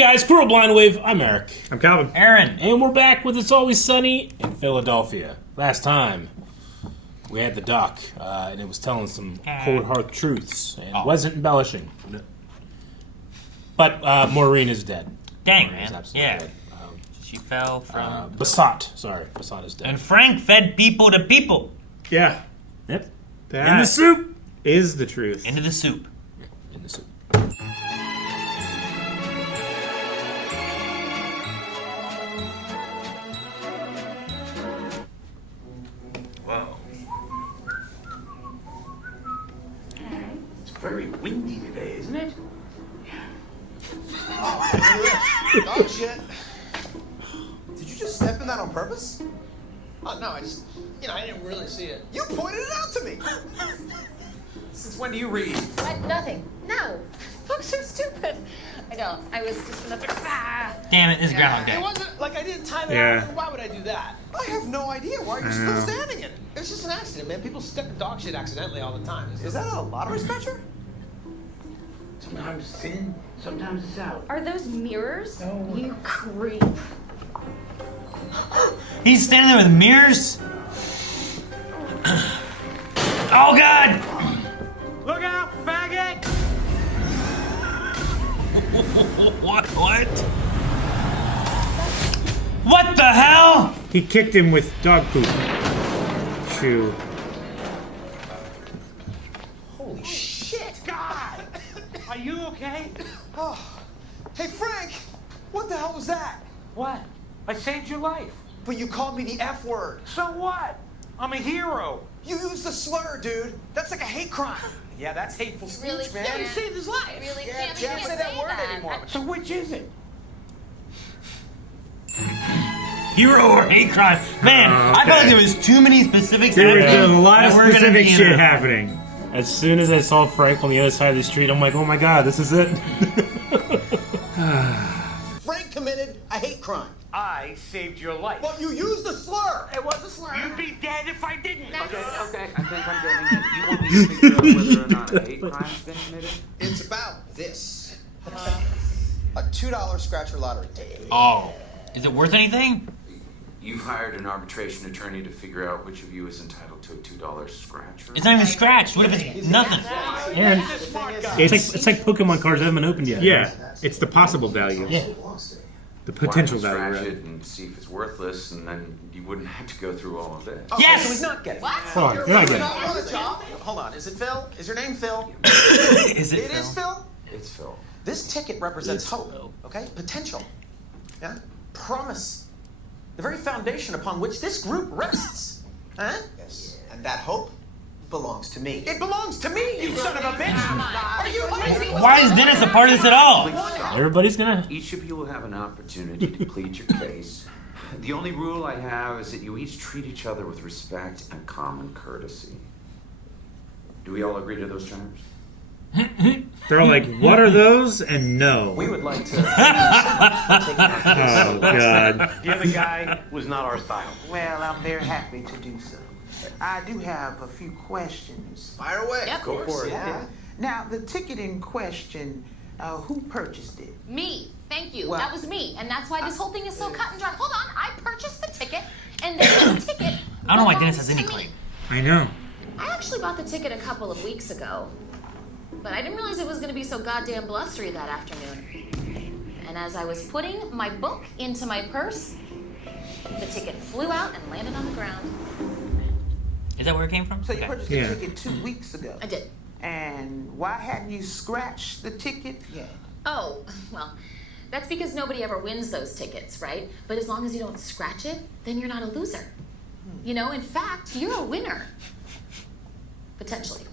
guys, Cruel Blind Wave. I'm Eric. I'm Calvin. Aaron. And we're back with It's Always Sunny in Philadelphia. Last time, we had the doc, and it was telling some cold hard truths, and wasn't embellishing. But Maureen is dead. Dang, Maureen is man. absolutely Yeah. dead. She fell from... Basat. Sorry, Basat is dead. And Frank fed people to people. Yeah. Yep. That In the soup. is the truth. Into the soup. In the soup. Whoa. It's very windy today, isn't it? Oh shit. Did you just step in that on purpose? Oh, no, I just, I didn't really see it. You pointed it out to me. Since when do you read? Nothing. No. Books are stupid. I don't. I was just another. Damn it, it's Groundhog It Day. wasn't like I didn't time it Yeah. out. Why would I do that? I have no idea. Why are you I still know. standing in it? It was just an accident, man. People step in dog shit accidentally all the time. Is that a lottery scratcher? Sometimes it's in, sometimes it's out. Are those mirrors? You creep. He's standing there with mirrors. Oh, God! Look out, faggot! What? What the hell? He kicked him with dog poop. Shoe. Holy shit! God! Are you okay? Oh. Hey, Frank! What the hell was that? What? I saved your life. But you called me the F word. So what? I'm a hero. You used the slur, dude. That's like a hate crime. Yeah, that's hateful speech, Really man. can't. You saved his life. Really Yeah, can't can't even say that word that. anymore. So which is it? Hero or hate crime? Man, I felt like there was too many specifics. There's happening a lot of that we're gonna specific be in shit a- happening. As soon as I saw Frank on the other side of the street, I'm like, oh my god, this is it. Frank committed a hate crime. I saved your life. But you used the slur. It was a slur. You'd be dead if I didn't. Okay, I think I'm getting it. You want me to figure out whether or not a hate crime's been committed? It's about this. A $2 scratcher lottery ticket. Oh. Is it worth anything? You've hired an arbitration attorney to figure out which of you is entitled to a $2 scratcher. It's not even scratched. What if it's nothing? And He's a smart guy. it's like Pokemon cards that haven't been opened yet. Yeah, it's the possible value. Yeah. The potential Why don't you value, scratch right? it and see if it's worthless, and then you wouldn't have to go through all of this. Yes! So he's not getting What? Hold on, you're not getting it. not on a job? Hold on, is it Phil? Is your name Phil? Is it? It is Phil? It's Phil. This ticket represents It's hope, Phil. okay? Potential. Yeah? Promise. The very foundation upon which this group rests. Huh? Yes. And that hope belongs to me. It belongs to me, you son of a bitch! Are you crazy? Why is Dennis a part of this at all? Everybody's gonna. Each of you will have an opportunity to plead your case. The only rule I have is that you each treat each other with respect and common courtesy. Do we all agree to those terms? They're all like, what are those? And no. We would like to Oh, God. The other guy was not our style. Well, I'm very happy to do so. I do have a few questions. Fire away. Yep. Go for it. Yeah. Now, the ticket in question, who purchased it? Me. Thank you. Well- That was me. And that's why this whole thing is so cut and dry. Hold on. I purchased the ticket, and then the ticket. I don't know why Dennis has belongs any to claim. me. I know. I actually bought the ticket a couple of weeks ago, but I didn't realize it was going to be so goddamn blustery that afternoon. And as I was putting my book into my purse, the ticket flew out and landed on the ground. Is that where it came from? So you Okay. purchased Yeah. the ticket 2 weeks ago. I did. And why hadn't you scratched the ticket yet? Oh, well, that's because nobody ever wins those tickets, right? But as long as you don't scratch it, then you're not a loser. You know, in fact, you're a winner. Potentially.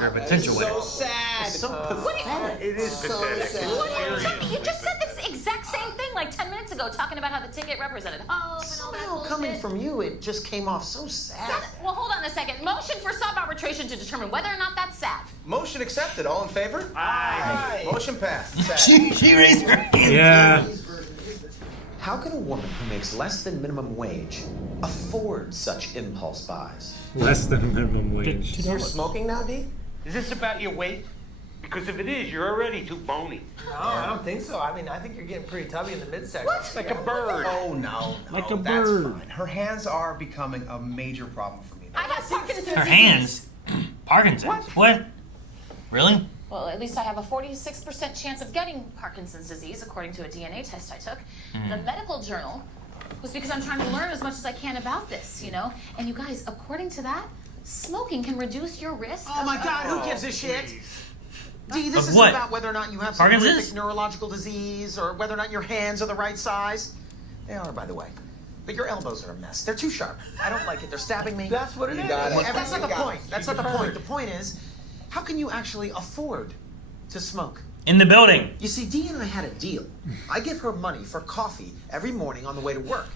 You're a potential winner. So sad. So What? It is pathetic. You just said this exact same thing like 10 minutes ago, talking about how the ticket represented hope and all that somehow bullshit. coming from you, it just came off so sad. Well, hold on a second. Motion for sub-arbitration to determine whether or not that's sad. Motion accepted. All in favor? Aye. Motion passed. Sad. She raised her hand. Yeah. How can a woman who makes less than minimum wage afford such impulse buys? Less than minimum wage. You're smoking now, D? Is this about your weight? Because if it is, you're already too bony. No, I don't think so. I mean, I think you're getting pretty tubby in the midsection. What? Like a bird. Oh, no. Like a That's bird. fine. Her hands are becoming a major problem for me. I have Parkinson's Her disease. hands? Parkinson's? What? Really? Well, at least I have a 46% chance of getting Parkinson's disease, according to a DNA test I took. The medical journal was because I'm trying to learn as much as I can about this, you know? And you guys, according to that, smoking can reduce your risk. Oh my God, who gives a shit? Dee, this Of isn't what? about whether or not you have some Parkinson's? horrific neurological disease or whether or not your hands are the right size. They are, by the way. But your elbows are a mess. They're too sharp. I don't like it. They're stabbing me. That's what it is. That's not the point. That's not the point. The point is, how can you actually afford to smoke? In the building. You see, Dee and I had a deal. I give her money for coffee every morning on the way to work.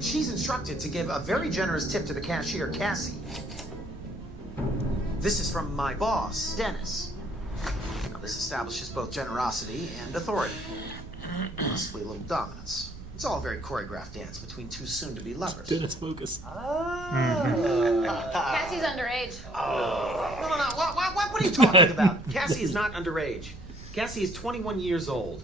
She's instructed to give a very generous tip to the cashier, Cassie. This is from my boss, Dennis. Now, this establishes both generosity and authority. Possibly a little dominance. It's all a very choreographed dance between two soon-to-be lovers. Dennis, focus. Cassie's underage. No. What are you talking about? Cassie is not underage. Cassie is 21 years old.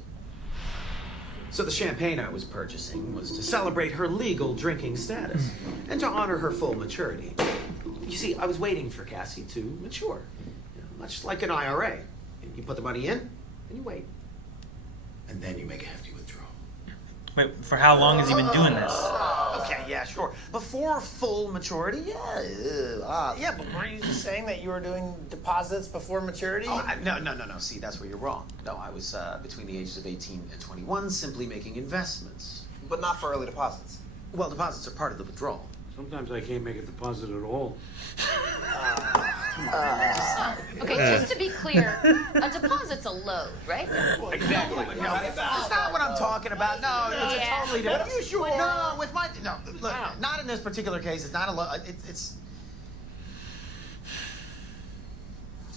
So the champagne I was purchasing was to celebrate her legal drinking status and to honor her full maturity. You see, I was waiting for Cassie to mature, much like an IRA. You put the money in, and you wait. And then you make a hefty withdrawal. Wait, for how long has he been doing this? Okay, yeah, sure. Before full maturity, Yeah, but were you just saying that you were doing deposits before maturity? No. See, that's where you're wrong. No, I was between the ages of 18 and 21, simply making investments. But not for early deposits. Well, deposits are part of the withdrawal. Sometimes I can't make a deposit at all. Okay, just to be clear, a deposit's a load, right? Exactly. No, that's not what I'm talking about. No, it's a totally different. Are you sure? No, with my look, not in this particular case. It's not a load.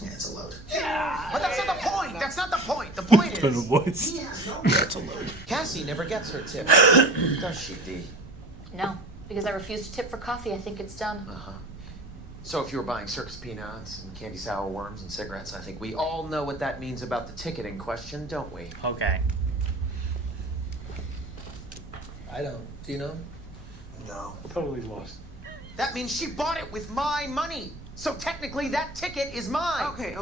It's a load. Yeah, but that's not the point. That's not the point. The point Tone of is voice. that's a load. Cassie never gets her tip, does she, Dee? No, because I refuse to tip for coffee. I think it's done. So if you were buying circus peanuts and candy sour worms and cigarettes, I think we all know what that means about the ticket in question, don't we? Okay. I don't. Do you know? No. Totally lost. That means she bought it with my money. So technically, that ticket is mine. Okay.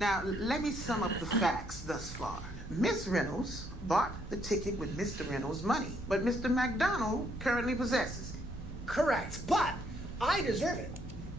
Now, let me sum up the facts thus far. Miss Reynolds bought the ticket with Mr. Reynolds' money, but Mr. McDonald currently possesses it. Correct, but I deserve it.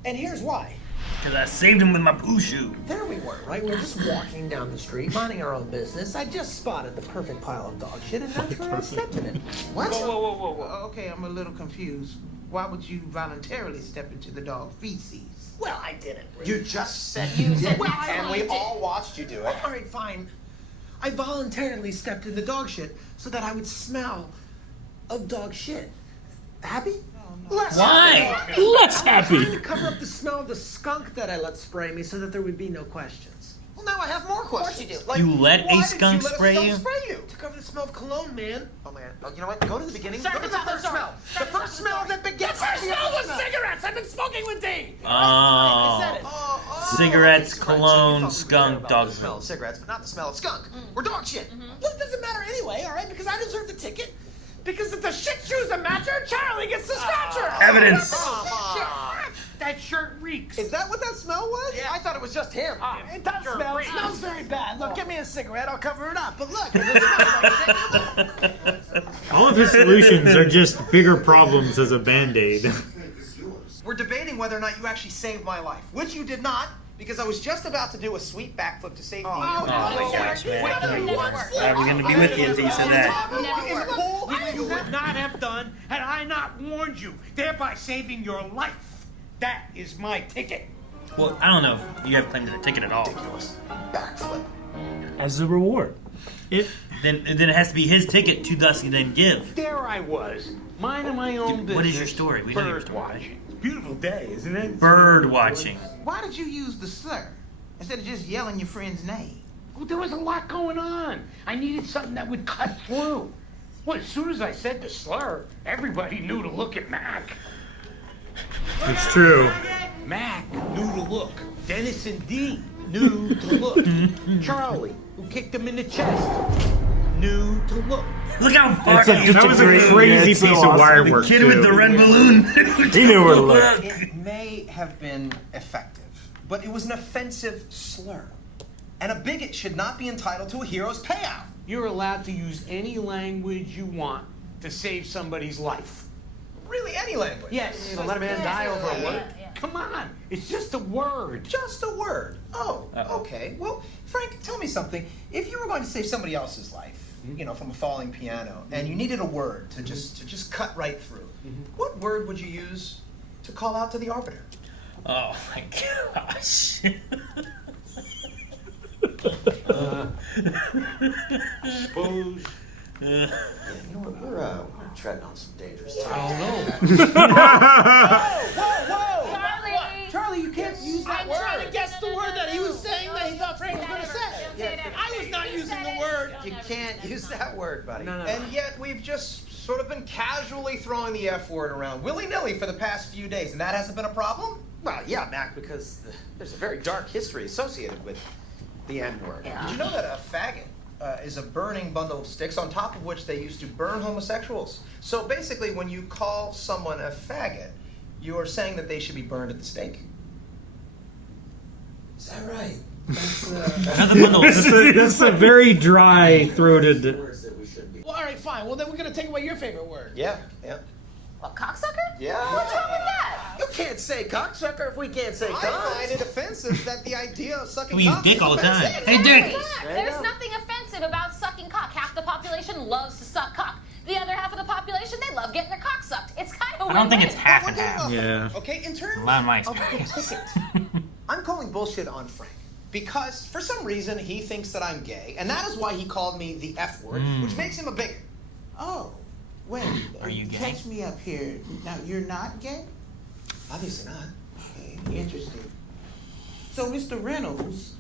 And here's why. Because I saved him with my poo shoe. There we were, right? We were just walking down the street, minding our own business. I just spotted the perfect pile of dog shit, and naturally I stepped in it. What? Whoa. Okay, I'm a little confused. Why would you voluntarily step into the dog feces? Well, I didn't. You just said you did. Well, And we all watched you do it. All right, fine. I voluntarily stepped in the dog shit so that I would smell of dog shit. Happy? Less Why? happy. Less I'm trying to happy. cover up the smell of the skunk that I let spray me so that there would be no questions. Well, now I have more questions. you do. Like, You let why a did skunk you let spray skunk you? spray you? To cover the smell of cologne, man. Oh, man. Oh, you know what? Go to the beginning. Start Look at the the top, first sorry. smell. Start The the first top, smell sorry. that begins. Cigarettes. I've been smoking with D. Oh. I said it. Cigarettes, Right, so you cologne, felt skunk, about dog the smell of food. cigarettes, but not the smell of skunk or dog shit. Well, it doesn't matter anyway, all right? Because I deserve the ticket. Because if the shit shoes a matcher, Charlie gets the scratcher. Evidence. That shirt reeks. Is that what that smell was? Yeah. I thought it was just him. It does smell. It smells very bad. Look, give me a cigarette. I'll cover it up. But look, it smells like shit. All of his solutions are just bigger problems as a band-aid. We're debating whether or not you actually saved my life, which you did not, because I was just about to do a sweet backflip to save you. I was gonna be with you until you said that. You would not have done had I not warned you, thereby saving your life. That is my ticket. Well, I don't know if you have claim to the ticket at all. Backflip. As a reward. Then it has to be his ticket to thus then give. There I was, minding my own business. What is your story? We know your Bird story. watching. Beautiful day, isn't it? Bird watching. Why did you use the slur instead of just yelling your friend's name? Well, there was a lot going on. I needed something that would cut through. Well, as soon as I said the slur, everybody knew to look at Mac. It's true. Mac knew to look. Dennis and Dee Knew to look. Charlie, who kicked him in the chest, knew to look. Look how far That was a crazy piece of wire work. kid with the red balloon. He knew where to look. It may have been effective, but it was an offensive slur. And a bigot should not be entitled to a hero's payout. You're allowed to use any language you want to save somebody's life. Really, any language. Yes. To let a man die over a word. Come on, it's just a word. Just a word. Oh, okay. Well, Frank, tell me something. If you were going to save somebody else's life, you know, from a falling piano, and you needed a word to just cut right through, what word would you use to call out to the arbiter? Oh my gosh. I suppose. Yeah, you know what? We're treading on some dangerous I territory. don't know. Whoa! Charlie! Charlie, you can't use that word. Trying to guess the word that he was saying that he thought Frank was going to say. I was not using the word. You can't use that word, buddy. And yet we've just sort of been casually throwing the F word around willy-nilly for the past few days, and that hasn't been a problem? Well, yeah, Mac, because there's a very dark history associated with the N-word. Did you know that a faggot is a burning bundle of sticks on top of which they used to burn homosexuals? So basically, when you call someone a faggot, you are saying that they should be burned at the stake? Is that right? Another bundle. That's a very dry-throated. Words that we should be. Well, all right, fine. Well, then we're going to take away your favorite word. Yeah. What, cocksucker? Yeah. What's wrong with that? You can't say cocksucker if we can't say I cunt. find it offensive that the idea of sucking We use cock dick is all the time. offensive. Hey, dick. There you There's go. nothing offensive about sucking cock. Half the population loves to suck cock. The other half of the population, they love getting their cock sucked. It's kind of I don't think win-win. it's half We're and getting half. off Yeah. topic, okay, in terms A lot of my of the experience. ticket, I'm calling bullshit on Frank because for some reason he thinks that I'm gay, and that is why he called me the F word, which makes him a bigot. Oh, wait. Are you gay? Catch me up here. Now, you're not gay? Obviously not. Okay, interesting. So Mr. Reynolds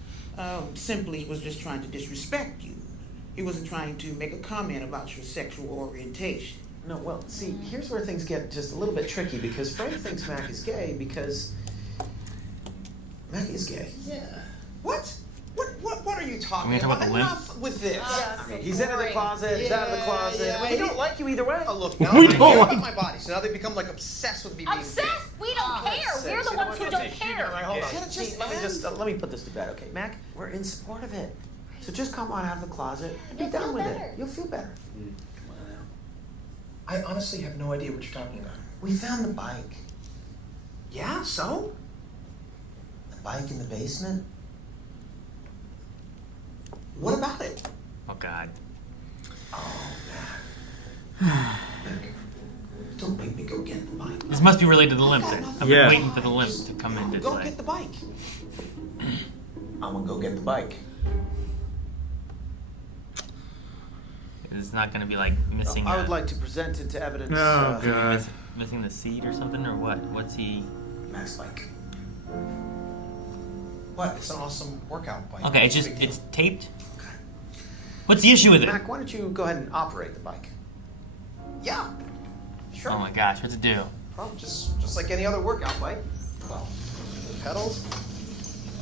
simply was just trying to disrespect you. He wasn't trying to make a comment about your sexual orientation. No, well, see, here's where things get just a little bit tricky because Frank thinks Mac is gay because Mac is gay. Yeah. What? What are you talking Can we talk about? about the limp? Enough with this. I mean, he's into the closet, he's out of the closet. I mean, we don't like you either way. Oh, look, now We I don't care like- about my body, so now they become like obsessed with me being Obsessed? We don't care. We're the ones who don't care. Hold on. Let me put this to bed, okay? Mac, we're in support of it. So just come on out of the closet and be You'll done feel with better. it. You'll feel better. I honestly have no idea what you're talking about. We found the bike. Yeah, so? The bike in the basement. What about it? Oh God. Don't make me go get the bike. This must be related to the limp then. I've been Yeah. waiting for the limp to come into Go play. get the bike. I'm gonna go get the bike. It's not gonna be like missing. I would like to present into evidence Oh, God. Missing the seat or something, or what? What's he? Mac's bike. What? It's an awesome workout bike. Okay, it's What's just the big it's deal? taped. What's the issue with it? Mac, why don't you go ahead and operate the bike? Yeah. Sure. Oh my gosh, what's it do? Well, just like any other workout bike. Well, the pedals.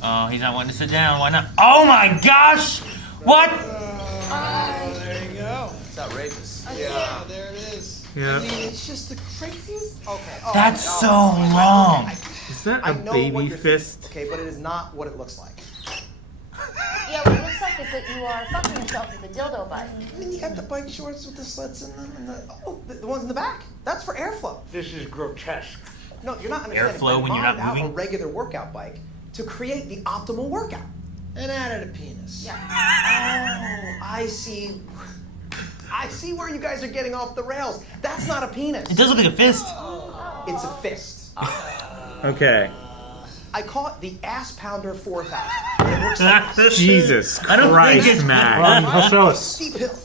Oh, he's not wanting to sit down. Why not? Oh my gosh! What? There you go. It's outrageous. Yeah, there it is. Yeah. I mean, it's just the craziest. Okay. Oh, That's oh, so okay, wrong. Is that I a know what baby you're fist? thinking, okay, but it is not what it looks like. Yeah, what it looks like is that you are fucking yourself with a dildo bike. I mean, you got the bike shorts with the slits in them, and the ones in the back. That's for airflow. This is grotesque. No, you're not understanding. Airflow I when you're not modeled out moving? a regular workout bike to create the optimal workout. And added a penis. Yeah. Oh, I see. I see where you guys are getting off the rails. That's not a penis. It does look like a fist. It's a fist. Okay. I call it the Ass Pounder 4000. And it works like this. Jesus I don't think Christ, it's- Mac. He'll show us. Steep hill.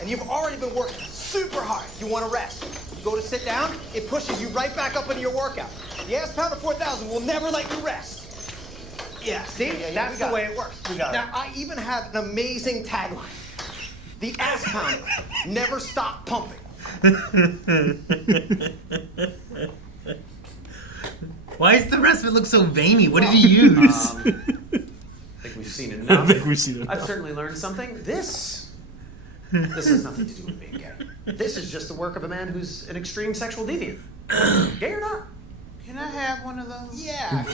And you've already been working super hard. You want to rest. You go to sit down, it pushes you right back up into your workout. The Ass Pounder 4000 will never let you rest. Yeah, see? That's the way it works. Now, I even have an amazing tagline. The Ass Pounder, never stop pumping. Why does the rest of it look so veiny? What did he use? Big seen enough. I think we've seen enough. I've certainly learned something. This has nothing to do with being gay. This is just the work of a man who's an extreme sexual deviant. Gay or not? Can I have one of those? Yeah.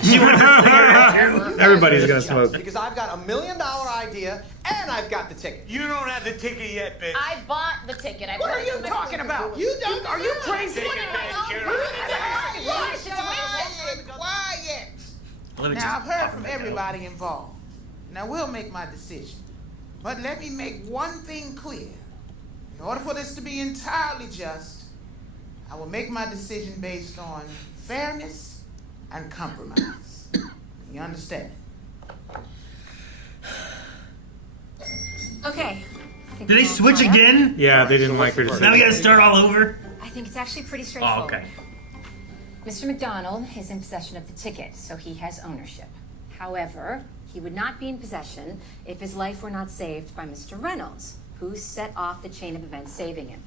Everybody's gonna smoke. Because I've got $1 million idea and I've got the ticket. You don't have the ticket yet, bitch. I bought the ticket. What are you talking about? You don't. Are you crazy? Quiet. Now, I've heard from everybody involved. Now, we'll make my decision. But let me make one thing clear. In order for this to be entirely just, I will make my decision based on fairness and compromise. You understand? Okay. Did they switch again? Yeah, they didn't like her decision. Now we gotta start all over? I think it's actually pretty straightforward. Oh, okay. Mr. McDonald is in possession of the ticket, so he has ownership. However, he would not be in possession if his life were not saved by Mr. Reynolds, who set off the chain of events saving him.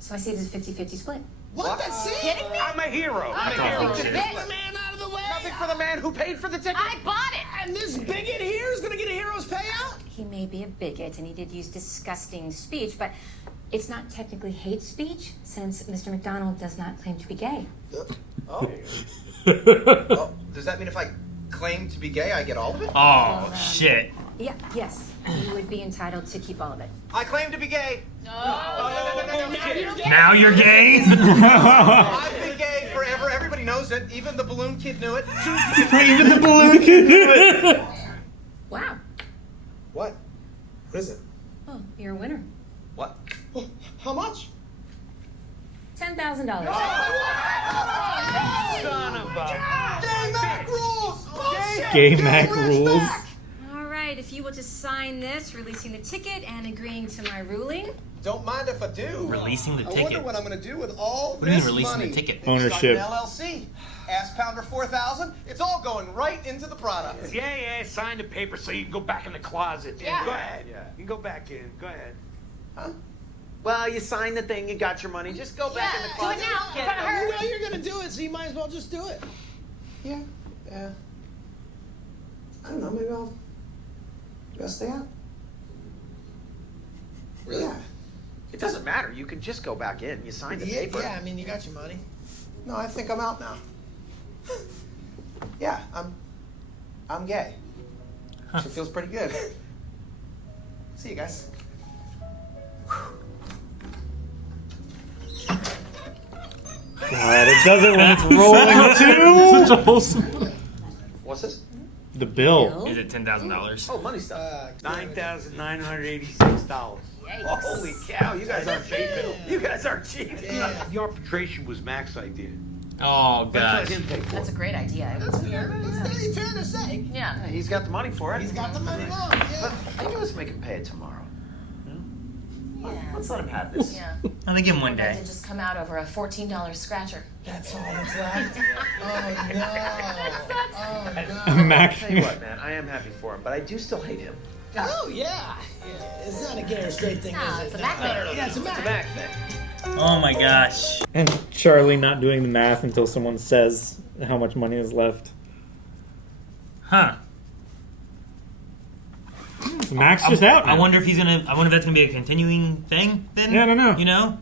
So I see it as a 50-50 split. What? That's it? Kidding me? I'm a hero. I'm a hero. Get the man out of the way. Nothing for the man who paid for the ticket. I bought it. And this bigot here is going to get a hero's payout? He may be a bigot, and he did use disgusting speech, but it's not technically hate speech, since Mr. McDonald does not claim to be gay. Oh. Well, does that mean if I claim to be gay, I get all of it? Oh, shit. Yeah, yes. You would be entitled to keep all of it. I claim to be gay. No. Now you're gay? I've been gay forever. Everybody knows it. Even the balloon kid knew it. Even the balloon kid knew it. Wow. What? What is it? Oh, you're a winner. What? How much? $10,000. Son of a... Gay Mac rules! Gay Mac rules. All right, if you will just sign this, releasing the ticket and agreeing to my ruling. Don't mind if I do. Releasing the I wonder ticket. what I'm going to do with all What do you mean this releasing money. the ticket? Ownership. Start an LLC. Ass Pounder 4000. It's all going right into the product. Yeah, sign the paper so you can go back in the closet. Yeah. Go ahead. Yeah. You can go back in. Go ahead. Huh? Well, you signed the thing, you got your money. Just go back in the Do it closet. now. In front of her. Well, you're gonna do it, so you might as well just do it. Yeah. I don't know, maybe I'll stay out. Really? Yeah. It doesn't matter. You can just go back in. You signed the paper. Yeah, I mean, you got your money. No, I think I'm out now. Yeah, I'm gay. It feels pretty good. See you guys. God, it does it when it's rolling too. Such a wholesome. What's this? The bill. Is it $10,000? Oh, money stuff. $9,986. Holy cow, you guys aren't cheap. You guys aren't cheap. Yeah. The arbitration was Mac's idea. Oh, Let's let gosh. him pay for That's it. a great idea. That's fair. It's fair to say. Yeah. He's got the money for it. He's got the money now. Yeah. Maybe let's make him pay it tomorrow. Yeah. Let's let him have this. Yeah. I'm gonna give him one That day. did just come out over a $14 scratcher. That's all that's left. Oh no. Oh no. Mac. Tell you what, man, I am happy for him, but I do still hate him. Oh yeah. It's not a gay or straight thing, No, is it? it's a Mac thing. Yeah, it's a Mac. Mac thing. Oh my gosh. And Charlie not doing the math until someone says how much money is left. Huh. Mac's just out now. I wonder if he's gonna. I wonder if that's gonna be a continuing thing. Then Yeah, I don't know. You know,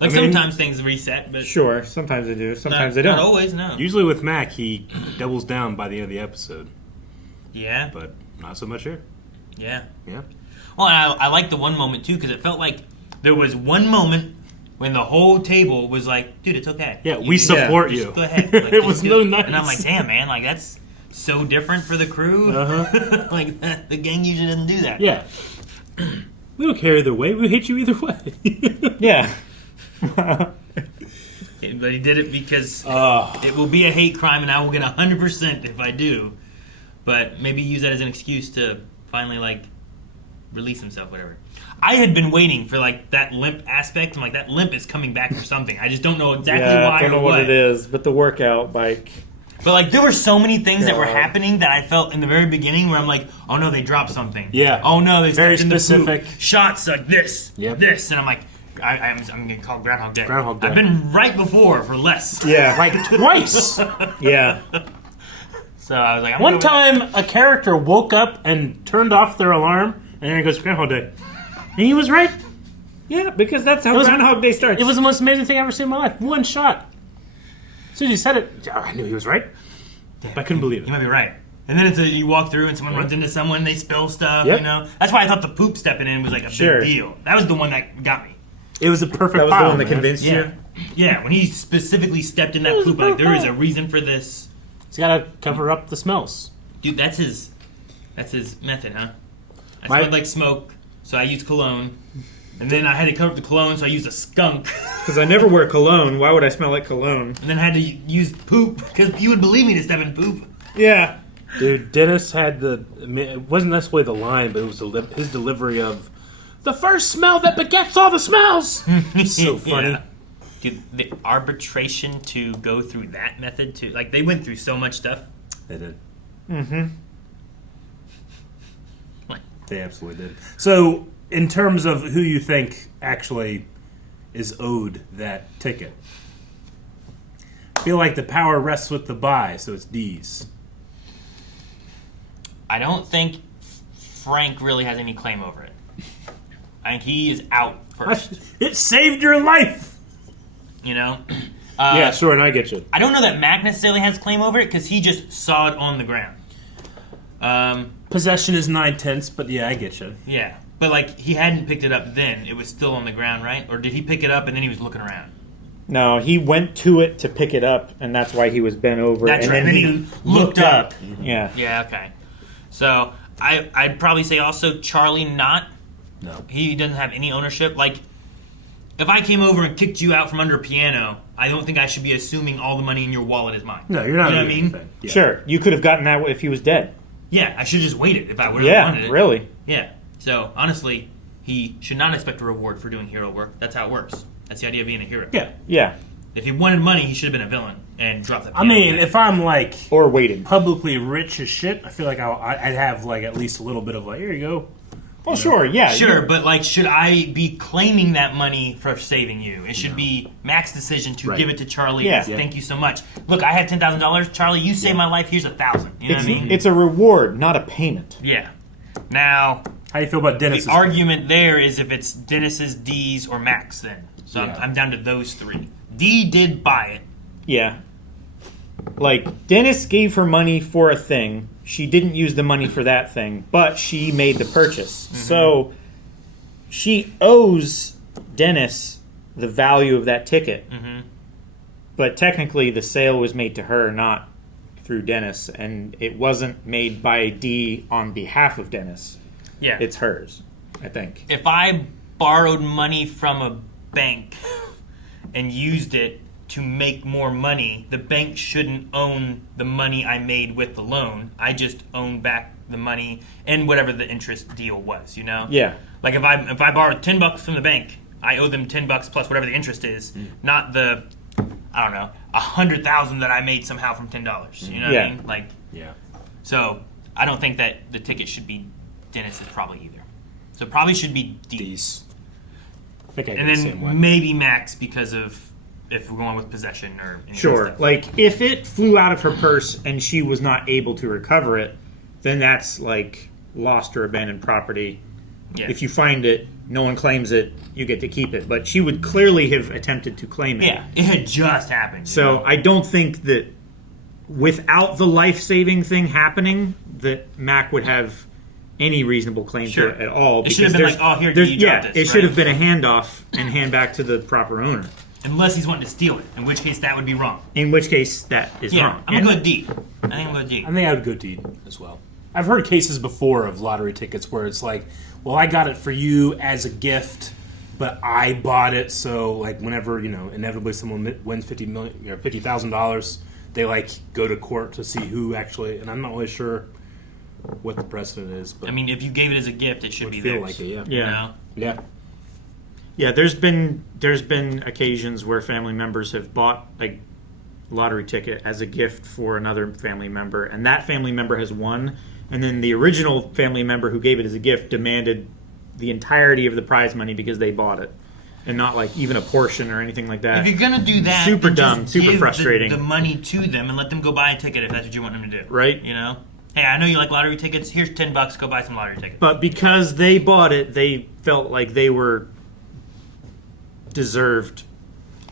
like I mean- sometimes things reset, but Sure, sometimes they do, sometimes not, they don't. Not always. No. Usually with Mac, he doubles down by the end of the episode, Yeah. but not so much here. Yeah. Yeah. Well, and I like the one moment too because it felt like there was one moment when the whole table was like, "Dude, it's okay. Yeah, we support you." Just go ahead." Like, It just was do no it. nice. And I'm like, "Damn, man! Like that's so different for the crew. Uh-huh. Like the gang usually doesn't do that." Yeah. We don't care either way. We hate you either way. Yeah. But he did it because it will be a hate crime, and I will get 100% if I do. But maybe use that as an excuse to finally like release himself, whatever. I had been waiting for like that limp aspect. I'm like, that limp is coming back for something. I just don't know exactly why I don't know or what it is, but the workout bike. But like, there were so many things that were God. happening that I felt in the very beginning where I'm like, oh no, they dropped something. Yeah. Oh no, they Very stepped in the specific. poop. Shots like this, Yep. this, and I'm like, I'm gonna call Groundhog Day. Groundhog Day. I've been right before for less. Yeah. Like twice. Yeah. So I was like, I'm One time, a character woke up and turned off their alarm, and then he goes, Groundhog Day. And he was right. Yeah, because that's how Groundhog Day starts. It was the most amazing thing I've ever seen in my life. One shot. As soon as he said it, I knew he was right. But I couldn't believe it. You might be right. And then you walk through and someone runs into someone, they spill stuff, Yep. you know? That's why I thought the poop stepping in was like a big deal. That was the one that got me. It was a perfect That was pile, the one that man. convinced you? Yeah, when he specifically stepped in that poop, like, there is a reason for this. He's got to cover up the smells. Dude, that's his method, huh? I smelled like smoke, so I used cologne. And then I had to cover up the cologne, so I used a skunk. Because I never wear cologne. Why would I smell like cologne? And then I had to use poop, because you would believe me to step in poop. Yeah. Dude, Dennis had it wasn't necessarily the line, but it was his delivery of the first smell that begets all the smells. So funny. Yeah. Dude, the arbitration to go through that method, to like, they went through so much stuff. They did. Mm-hmm. They absolutely did. So, in terms of who you think actually is owed that ticket, I feel like the power rests with the buy, so it's D's. I don't think Frank really has any claim over it. I think he is out first. It saved your life! You know? Yeah, sure, and I get you. I don't know that Mac necessarily has claim over it, because he just saw it on the ground. Possession is 9/10, but yeah, I get you. Yeah. But, like, he hadn't picked it up then. It was still on the ground, right? Or did he pick it up and then he was looking around? No, he went to it to pick it up, and that's why he was bent over. That's right. And then he looked up. Yeah. Yeah, okay. So, I'd probably say also Charlie not. No. He doesn't have any ownership. Like, if I came over and kicked you out from under a piano, I don't think I should be assuming all the money in your wallet is mine. No, you're not. You know what I mean? Yeah. Sure, you could have gotten that if he was dead. Yeah, I should have just waited if I would have wanted it. Yeah, really. Yeah. So, honestly, he should not expect a reward for doing hero work. That's how it works. That's the idea of being a hero. Yeah. Yeah. If he wanted money, he should have been a villain and dropped the I piano. mean, if I'm like or waited publicly rich as shit, I feel like I'd have like at least a little bit of like, here you go. Well, sure, yeah. Sure, but like, should I be claiming that money for saving you? It should be Mac's decision to give it to Charlie. Yeah. As, thank you so much. Look, I had $10,000. Charlie, you saved my life. Here's $1,000. You know what I mean? It's a reward, not a payment. Yeah. Now, how do you feel about Dennis? The argument there is if it's Dennis's, D's, or Mac's. Then, so Yeah. I'm down to those three. D did buy it. Yeah. Like, Dennis gave her money for a thing. She didn't use the money for that thing, but she made the purchase. Mm-hmm. So, she owes Dennis the value of that ticket. Mm-hmm. But technically, the sale was made to her, not through Dennis. And it wasn't made by D on behalf of Dennis. Yeah. It's hers, I think. If I borrowed money from a bank and used it to make more money, the bank shouldn't own the money I made with the loan. I just own back the money and whatever the interest deal was, you know? Yeah. Like if I borrowed $10 from the bank, I owe them $10 plus whatever the interest is, not the, I don't know, 100,000 that I made somehow from $10. You know what I mean? Like, yeah. So I don't think that the ticket should be Dennis's probably either. So it probably should be D's. I think I And get the same way. then maybe Max because of if we're going with possession or anything Sure. stuff. Like, if it flew out of her purse and she was not able to recover it, then that's like lost or abandoned property. Yeah. If you find it, no one claims it, you get to keep it. But she would clearly have attempted to claim it. Yeah, it had just happened. So I don't think that without the life-saving thing happening, that Mac would have any reasonable claim Sure. to it at all. It should have been there's- like, oh, here, there's- you dropped yeah, this, it should right? have been a handoff and hand back to the proper owner. Unless he's wanting to steal it, in which case that would be wrong. In which case, that is Yeah, wrong. I'm gonna go with D. I think I'm gonna go D. I think I would go D as well. I've heard cases before of lottery tickets where it's like, well, I got it for you as a gift, but I bought it, so like whenever inevitably someone wins $50,000, they like go to court to see who actually. And I'm not really sure what the precedent is, but I mean, if you gave it as a gift, it should would be feel theirs. like it. Yeah. You know? Yeah. Yeah, there's been occasions where family members have bought a lottery ticket as a gift for another family member, and that family member has won, and then the original family member who gave it as a gift demanded the entirety of the prize money because they bought it. and not like even a portion or anything like that. If you're gonna do that, super then dumb, just super give frustrating. The money to them and let them go buy a ticket if that's what you want them to do. Right. You know. Hey, I know you like lottery tickets. Here's $10. Go buy some lottery tickets. But because they bought it, they felt like they were deserved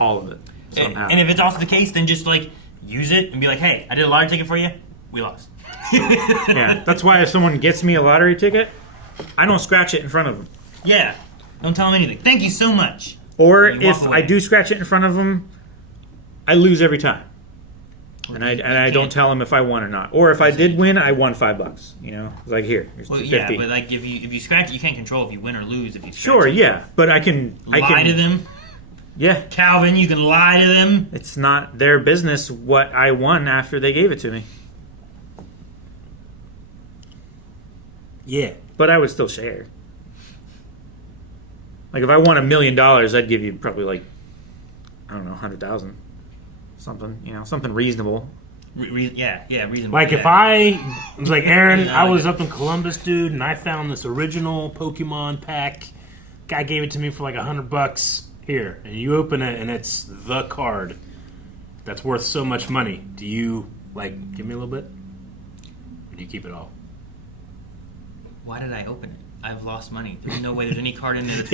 all of it somehow. And if it's also the case, then just like use it and be like, hey, I did a lottery ticket for you. We lost. Yeah, that's why if someone gets me a lottery ticket, I don't scratch it in front of them. Yeah. Don't tell them anything. Thank you so much. Or And you walk if away. I do scratch it in front of them, I lose every time. And I don't tell them if I won or not. Or if I did win, I won $5. You know, it's like here's Well, $2.50. yeah, but like if you scratch it, you can't control if you win or lose. If you scratch Sure, it. yeah, but I can Lie to them. Yeah, Calvin, you can lie to them. it's not their business what I won after they gave it to me. Yeah. But I would still share. Like if I won $1 million, I'd give you probably like I don't know, 100,000, something. You know, something reasonable. Yeah, reasonable. Like yeah. if I was like Aaron, Yeah, I was like up in Columbus, dude, and I found this original Pokemon pack. Guy gave it to me for like $100. Here, and you open it, and it's the card that's worth so much money. Do you like give me a little bit, or do you keep it all? Why did I open it? I've lost money. There's no way there's any card in there that's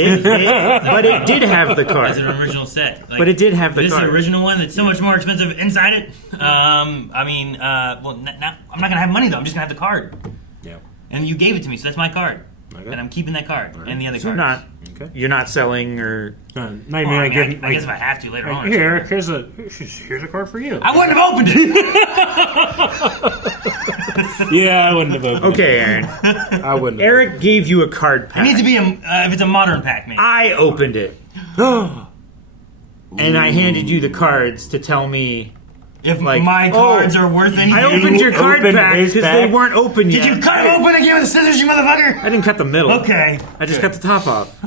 But it did have the card. As an original set. Like, But it did have the this card. is the original one that's so much more expensive inside it. I mean, well, I'm not going to have money, though. I'm just going to have the card. Yeah. And you gave it to me, so that's my card. Okay. And I'm keeping that card and the other So cards. you're not selling or Not Oh, even I, like mean, giving, I guess if I have to later like, on. here, Eric, here's a card for you. I wouldn't have opened it. Yeah, I wouldn't have opened Okay, Aaron. it. I wouldn't. Eric gave you a card It pack. needs to be if it's a modern pack, maybe. I opened it. And I handed you the cards to tell me If like, my cards are worth anything. I opened your card opened pack his because they pack? weren't open Did yet. you cut them open again with the scissors, you motherfucker? I didn't cut the middle. Okay. I just cut the top off.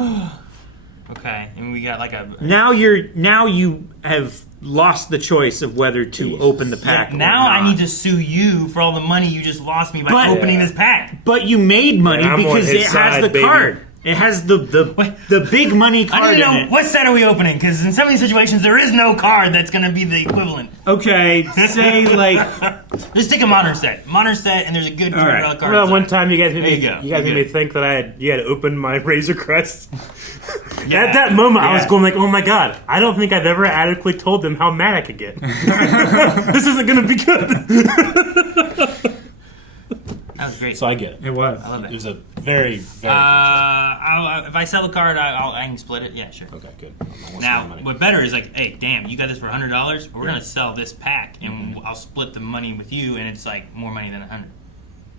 Okay, and we got like a... Now you have lost the choice of whether to open the pack. Yeah, or now I not. need to sue you for all the money you just lost me by But- opening this pack. But you made money Yeah, I'm on because his it has side, the baby. card. It has the big money I card need to in know it. what set are we opening, because in some of these situations there is no card that's going to be the equivalent. Okay, say like Just take a modern set, and there's a good All right. card. Well, one time you guys made There me, you go. you guys You're made me good. think that you had opened my Razor Crest. Yeah. At that moment, I was Yeah. going like, "Oh my god! I don't think I've ever adequately told them how mad I could get. This isn't going to be good." That was great. So I get it. it was. I love It it. was a very, very good If I sell the card, I can split it. Yeah, sure. job. Okay, good. I want Now, some money. what better is like, hey, damn, you got this for $100. We're gonna sell this pack, and I'll split the money with you, and it's like more money than $100.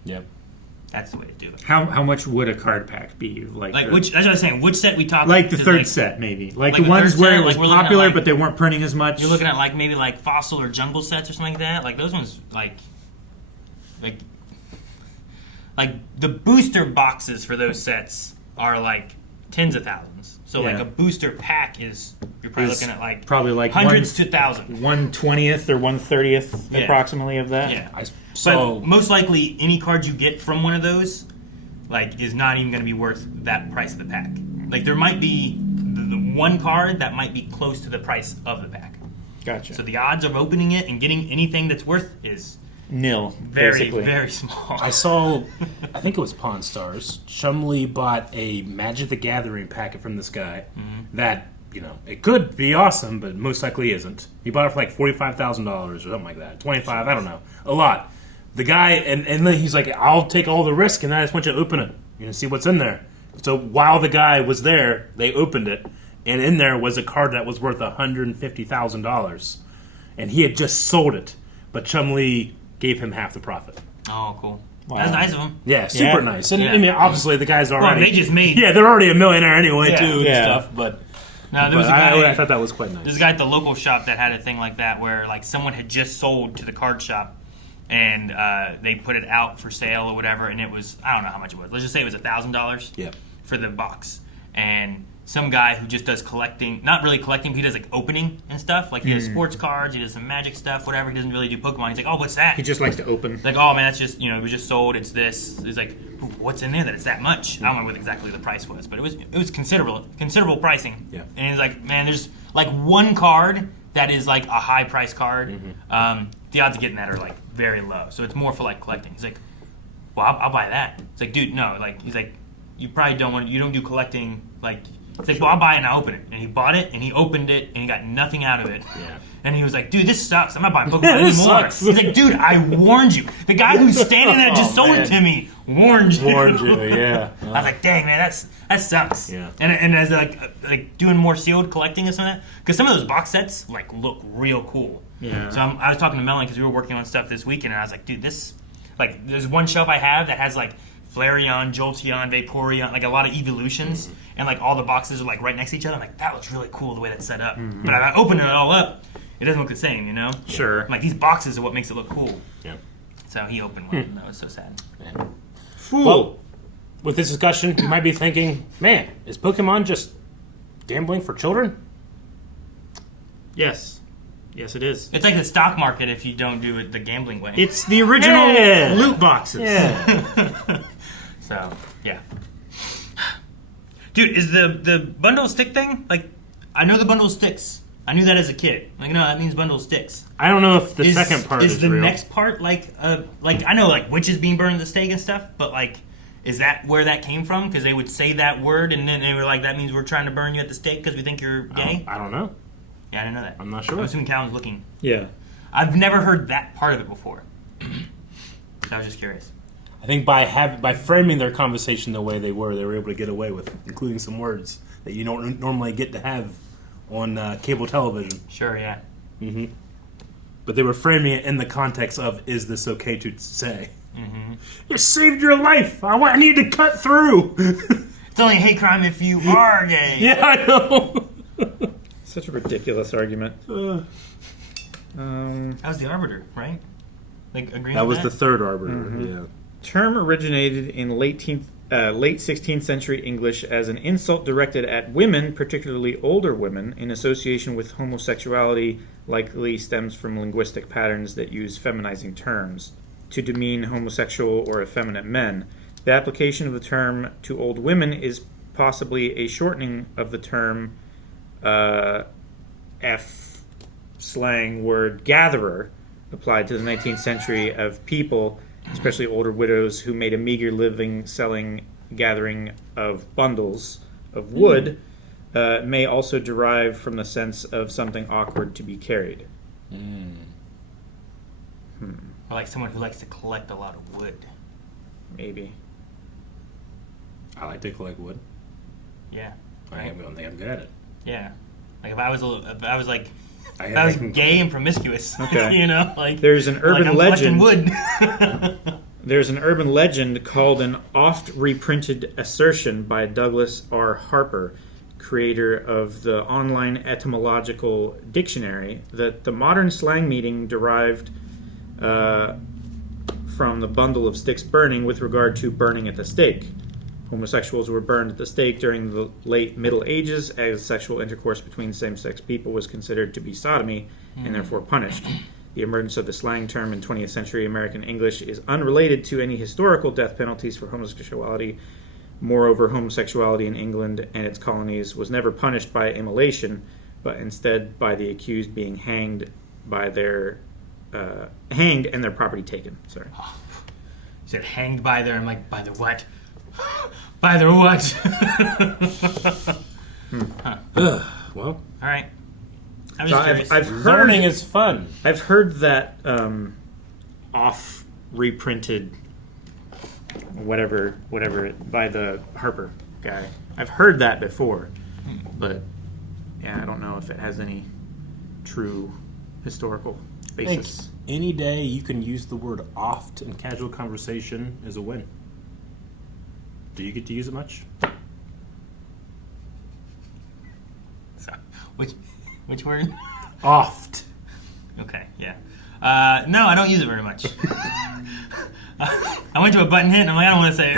Yep. That's the way to do it. How much would a card pack be? Like Like the, which? That's what I was saying. Which set we talked? like the to, third like, set maybe. Like like the the ones third where set, it was like we're looking at, popular like- but they weren't printing as much. You're looking at like maybe like fossil or jungle sets or something like that. Like those ones, like the booster boxes for those sets are like tens of thousands. So like Yeah. a booster pack is you're probably Is looking at like probably like hundreds to thousands. 1/20th or 1/30th Yeah. approximately of that. Yeah. So But most likely, any card you get from one of those, like, is not even going to be worth that price of the pack. Like, there might be the one card that might be close to the price of the pack. Gotcha. So the odds of opening it and getting anything that's worth is Nil, very, basically. very small. I saw, I think it was Pawn Stars. Chumley bought a Magic the Gathering packet from this guy that, you know, it could be awesome, but most likely isn't. He bought it for like $45,000 or something like that. 25, I don't know. A lot. The guy, and then he's like, I'll take all the risk, and I just want you to open it, you know, see what's in there. So while the guy was there, they opened it, and in there was a card that was worth $150,000. And he had just sold it, but Chumley gave him half the profit. Oh, cool. Wow. That's nice of him. Yeah, super Yeah. nice. And Yeah. I mean, obviously the guy's already... they just made... Yeah, they're already a millionaire anyway, Yeah. too, and Yeah. stuff, but... No, there was a But guy... I thought that was quite nice. There's a guy at the local shop that had a thing like that where like someone had just sold to the card shop and they put it out for sale or whatever, and it was, I don't know how much it was. Let's just say it was $1,000 Yeah. for the box. And some guy who just does collecting, not really collecting, but he does like opening and stuff. Like he does sports cards, he does some magic stuff, whatever. He doesn't really do Pokemon. He's like, oh, what's that? He just likes to open. Like, oh man, that's just, it was just sold. It's this. He's like, what's in there that it's that much? I don't remember what exactly the price was, but it was considerable pricing. Yeah. And he's like, man, there's like one card that is like a high price card. The odds of getting that are like very low. So it's more for like collecting. He's like, well, I'll buy that. It's like, dude, no. Like, he's like, you probably you don't do collecting. Like, it's like, well, I'll buy it and I'll open it. And he bought it and he opened it and he got nothing out of it. Yeah. And he was like, dude, this sucks. I'm not buying Pokemon anymore. Sucks. He's like, dude, I warned you. The guy who's standing there just sold it to me warned you. Yeah. I was like, dang, man, that sucks. Yeah. And as like doing more sealed collecting and some of that, because some of those box sets like look real cool. Yeah. So I was talking to Melanie because we were working on stuff this weekend, and I was like, dude, this, like, there's one shelf I have that has like Flareon, Jolteon, Vaporeon, like a lot of evolutions, and like all the boxes are like right next to each other. I'm like, that looks really cool the way that's set up. But if I open it all up, it doesn't look the same, you know? Sure. I'm like, these boxes are what makes it look cool. Yeah. So he opened one, and that was so sad. Man. Fool. Well, with this discussion, you might be thinking, man, is Pokemon just gambling for children? Yes. Yes, it is. It's like the stock market if you don't do it the gambling way. It's the original Yeah. loot boxes. Yeah. So, yeah. Dude, is the bundle stick thing, like, I know the bundle sticks. I knew that as a kid. Like, no, that means bundle sticks. I don't know if the second part is the real. next part like I know like witches being burned at the stake and stuff, but like, is that where that came from? Because they would say that word and then they were like, that means we're trying to burn you at the stake because we think you're gay. I don't know. Yeah, I didn't know that. I'm not sure. I'm assuming Calvin's looking. Yeah. I've never heard that part of it before. So I was just curious. I think by framing their conversation the way they were able to get away with including some words that you don't normally get to have on cable television. Sure, yeah. Mm-hmm. But they were framing it in the context of, is this okay to say? Mm-hmm. You saved your life. I need to cut through. It's only a hate crime if you are gay. Yeah, I know. Such a ridiculous argument. That was the arbiter, right? Like agreeing That with was the third arbiter. Yeah. Term originated in late 16th century English as an insult directed at women, particularly older women, in association with homosexuality, likely stems from linguistic patterns that use feminizing terms to demean homosexual or effeminate men. The application of the term to old women is possibly a shortening of the term slang word gatherer, applied to the 19th century of people, especially older widows, who made a meager living gathering of bundles of wood, may also derive from the sense of something awkward to be carried. Or like someone who likes to collect a lot of wood. Maybe. I like to collect wood. Yeah. I don't think I'm good at it. Yeah. Like if I was like I if I was gay and promiscuous, Okay. you know, like There's an urban I'm legend. wood. There's an urban legend called an oft reprinted assertion by Douglas R. Harper, creator of the online etymological dictionary, that the modern slang meaning derived from the bundle of sticks burning with regard to burning at the stake. Homosexuals were burned at the stake during the late Middle Ages, as sexual intercourse between same-sex people was considered to be sodomy and therefore punished. The emergence of the slang term in 20th century American English is unrelated to any historical death penalties for homosexuality. Moreover, homosexuality in England and its colonies was never punished by immolation, but instead by the accused being hanged and their property taken. Sorry. You said hanged by their, I'm like, by the what? By their what? Well, all right. I'm So just curious. I've heard, learning is fun. I've heard that off reprinted whatever by the Harper guy. I've heard that before, but yeah, I don't know if it has any true historical I think basis. any day you can use the word oft in casual conversation is a win. Do you get to use it much? So, which word? Oft. Okay, yeah. No, I don't use it very much. I went to a button hit and I'm like, I don't want to say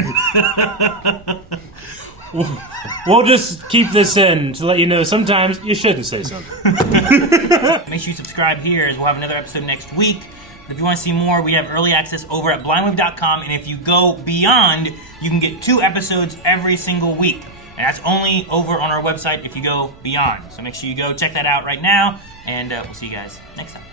it. We'll just keep this in to let you know sometimes you shouldn't say something. Make sure you subscribe here as we'll have another episode next week. If you want to see more, we have early access over at blindwave.com, and if you go beyond, you can get 2 episodes every single week. And that's only over on our website if you go beyond. So make sure you go check that out right now, and we'll see you guys next time.